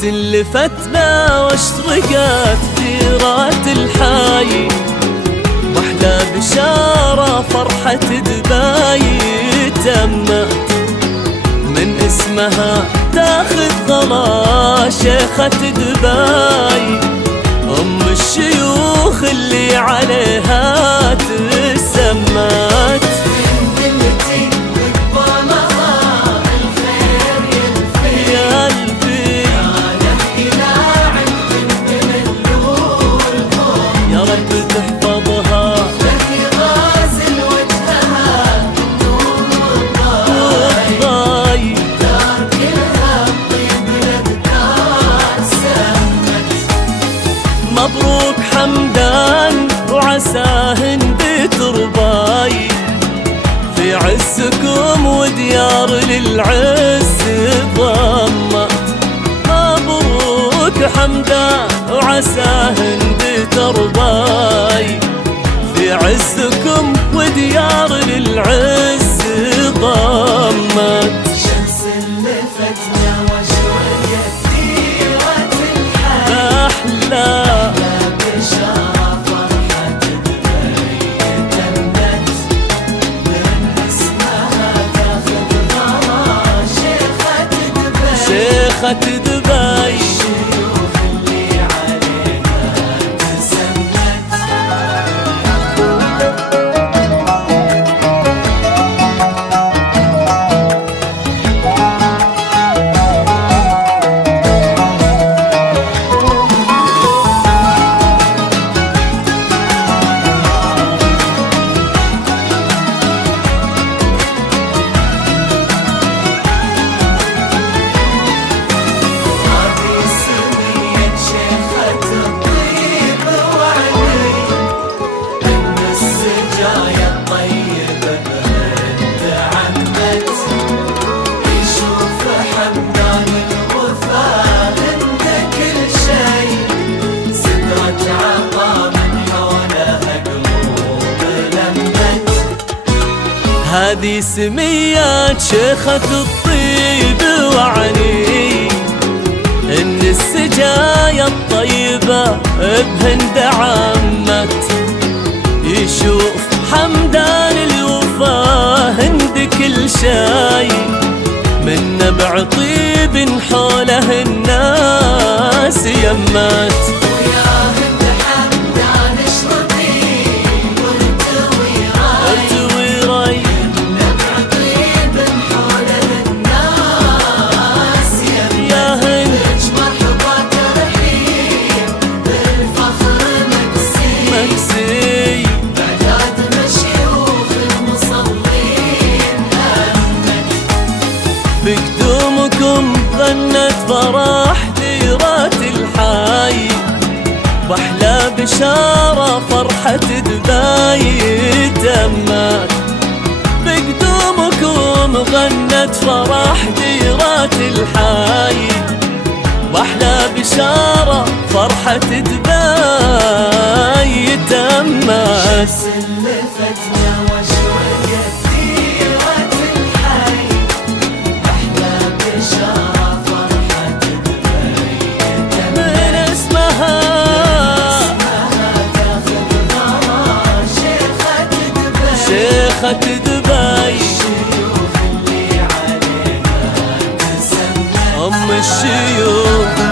شمس لفتنا واشرقت ديرات الحي، واحلى بشارة فرحة دبي تمت، من اسمها تاخذ ظلا شيخة دبي، ام الشيوخ اللي عليها تسمت. مبروك حمدان وعساهن بترباي، في عزكم وديار للعز ضمت. مبروك حمدان وعساهن بترباي، في عزكم وديار للعز ضمت. شمس لفتنا واشرقت ديرة الحي، أحلى شيخة دبي، الشيوخ اللي عليها تسمت. هذه سميات شيخة الطيب وعني، إن السجايا الطيبة بهند عمت، يشوف حمدان الوفا هند كل شي، من نبع طيب حوله الناس يمت. بقدومكم غنت فرح ديرات الحي، واحلى بشارة فرحة دبي تمت. بقدومكم غنت فرح ديرات الحي، واحلى بشارة فرحة دبي تمت. لفتنا واشرقت ديرة الحي، أحلى بشارة فرحة دبي تمت، من اسمها تاخذ ظلا شيخة دبي، شيخة دبي، الشيوخ اللي عليها تسمت. ام الشيوخ